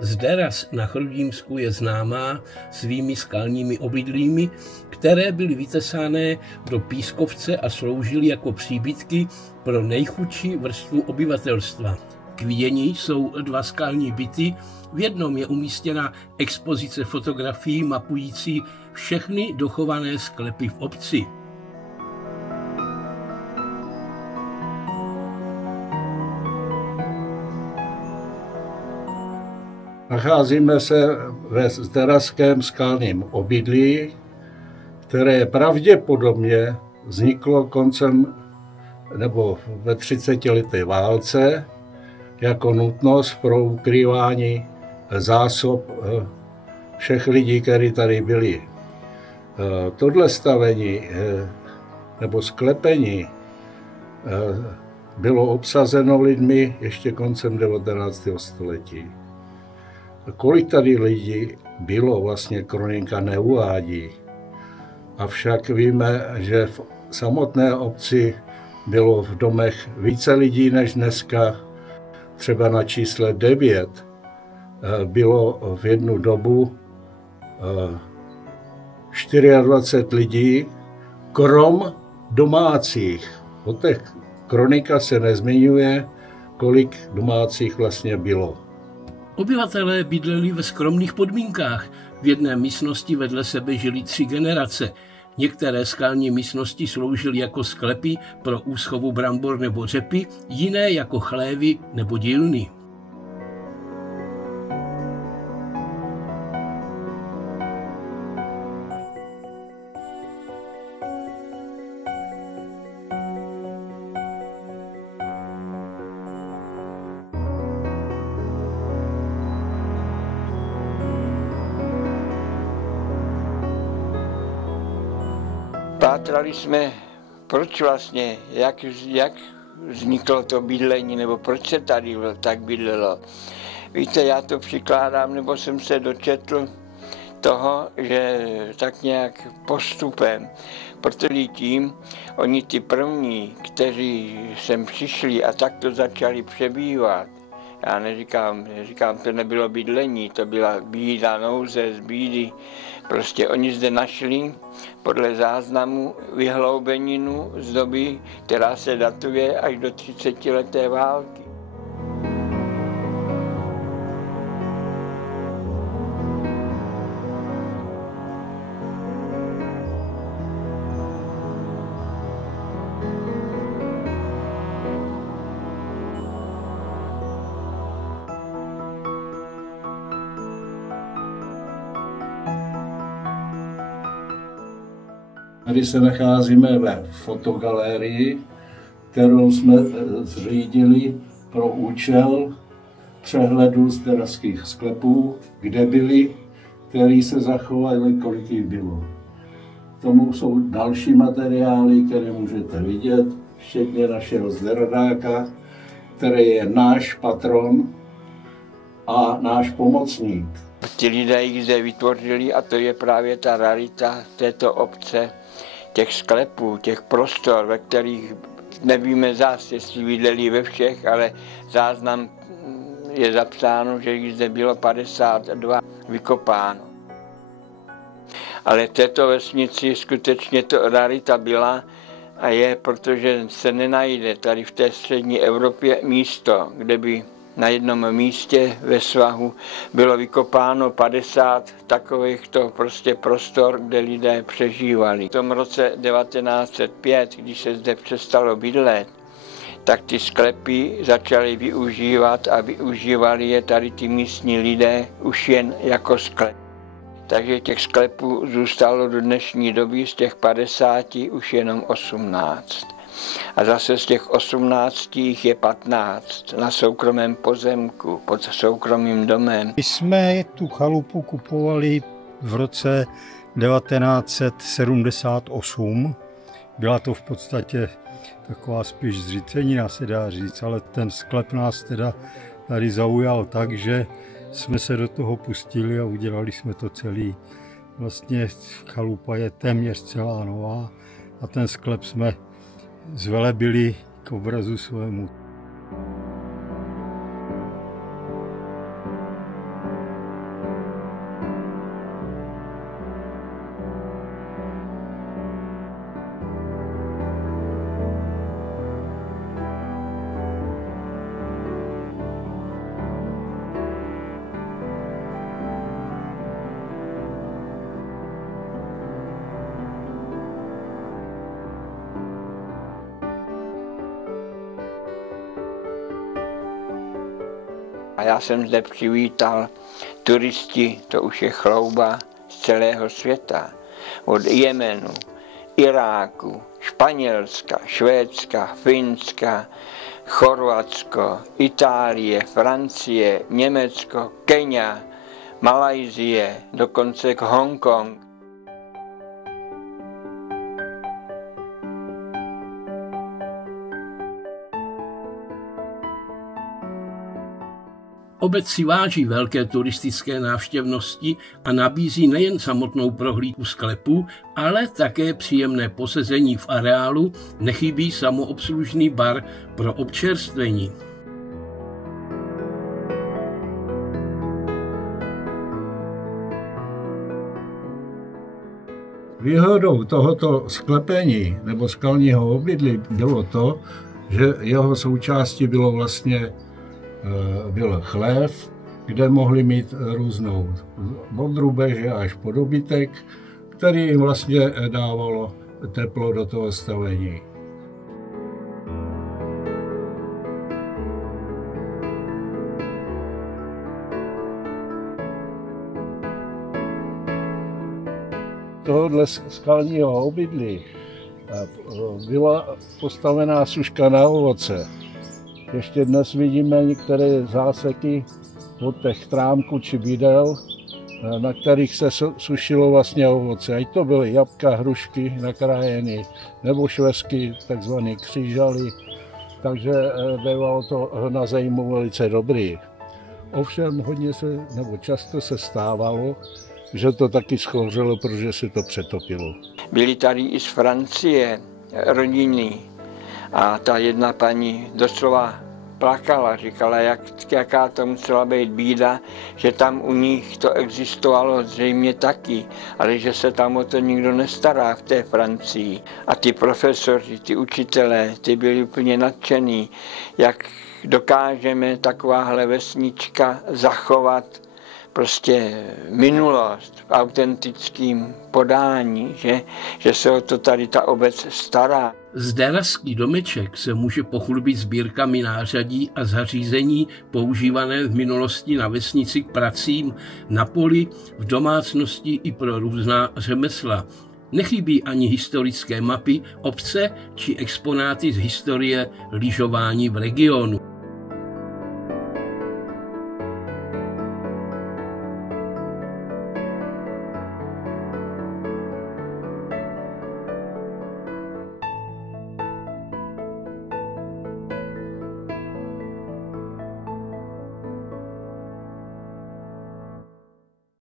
Zderaz na Chrudímsku je známá svými skalními obydlími, které byly vytesané do pískovce a sloužily jako příbytky pro nejchudší vrstvu obyvatelstva. K vidění jsou dva skalní byty, v jednom je umístěna expozice fotografií mapující všechny dochované sklepy v obci. Nacházíme se ve zderazském skalním obydlí, které pravděpodobně vzniklo koncem nebo ve 30leté válce jako nutnost pro ukrývání zásob všech lidí, kteří tady byli. Tohle stavení nebo sklepení bylo obsazeno lidmi ještě koncem 19. století. Kolik tady lidí bylo, vlastně kronika neuvádí. Avšak víme, že v samotné obci bylo v domech více lidí než dneska. Třeba na čísle 9 bylo v jednu dobu 24 lidí, krom domácích. O těch kronika se nezmiňuje, kolik domácích vlastně bylo. Obyvatelé bydleli ve skromných podmínkách. V jedné místnosti vedle sebe žili 3 generace. Některé skalní místnosti sloužily jako sklepy pro úschovu brambor nebo řepy, jiné jako chlévy nebo dílny. Pátrali jsme, proč vlastně, jak vzniklo to bydlení, nebo proč se tady tak bydlelo. Víte, já to přikládám, nebo jsem se dočetl toho, že tak nějak postupem, protože tím oni ty první, kteří sem přišli a takto začali přebývat, já neříkám, to nebylo bydlení, to byla bída, nouze z bídy. Prostě oni zde našli podle záznamu vyhloubeninu z doby, která se datuje až do 30leté války. Tady se nacházíme ve fotogalerii, kterou jsme zřídili pro účel přehledu zderazských sklepů, kde byli, který se zachovali, kolik jich bylo. K tomu jsou další materiály, které můžete vidět, včetně našeho zderodáka, který je náš patron a náš pomocník. Ti lidé jich zde vytvořili a to je právě ta rarita této obce, těch sklepů, těch prostor, ve kterých nevíme zás, jestli bydleli ve všech, ale záznam je zapsáno, že jich zde bylo 52 vykopáno. Ale v této vesnici skutečně to rarita byla a je, protože se nenajde tady v té střední Evropě místo, kde by na jednom místě ve svahu bylo vykopáno 50 takovýchto prostě prostor, kde lidé přežívali. V tom roce 1905, když se zde přestalo bydlet, tak ty sklepy začali využívat a využívali je tady ty místní lidé už jen jako sklep. Takže těch sklepů zůstalo do dnešní doby z těch 50 už jenom 18. A zase z těch 18 je 15 na soukromém pozemku, pod soukromým domem. My jsme tu chalupu kupovali v roce 1978. Byla to v podstatě taková spíš zřícenina, se dá říct, ale ten sklep nás teda tady zaujal tak, že jsme se do toho pustili a udělali jsme to celý. Vlastně chalupa je téměř celá nová a ten sklep jsme zvelebili k obrazu svému. A já jsem zde přivítal turisti, to už je chlouba, z celého světa. Od Jemenu, Iráku, Španělska, Švédska, Finska, Chorvatsko, Itálie, Francie, Německo, Kenia, Malajsie, dokonce Hongkong. Obec si váží velké turistické návštěvnosti a nabízí nejen samotnou prohlídku sklepů, ale také příjemné posezení v areálu, nechybí samoobslužný bar pro občerstvení. Výhodou tohoto sklepení nebo skalního obydlí bylo to, že jeho součástí bylo vlastně byl chlév, kde mohli mít různou od drůbeže až po dobytek, který jim vlastně dávalo teplo do toho stavení. Tohohle skalního obydlí byla postavená suška na ovoce. Ještě dnes vidíme některé záseky od těch trámků či bydel, na kterých se sušilo vlastně ovoce. Ať to byly jabka, hrušky nakrájeny, nebo švesky, takzvané křížaly. Takže bývalo to na zejmu velice dobrý. Ovšem často se stávalo, že to taky schořelo, protože se to přetopilo. Byli tady i z Francie rodiny a ta jedna paní doslova plakala, říkala, jaká to musela být bída, že tam u nich to existovalo zřejmě taky, ale že se tam o to nikdo nestará v té Francii. A ty profesoři, ty učitelé, ty byli úplně nadšení, jak dokážeme takováhle vesnička zachovat prostě minulost v autentickém podání, že se o to tady ta obec stará. Zderavský domeček se může pochlubit sbírkami nářadí a zařízení používané v minulosti na vesnici k pracím, na poli, v domácnosti i pro různá řemesla. Nechybí ani historické mapy obce či exponáty z historie lyžování v regionu.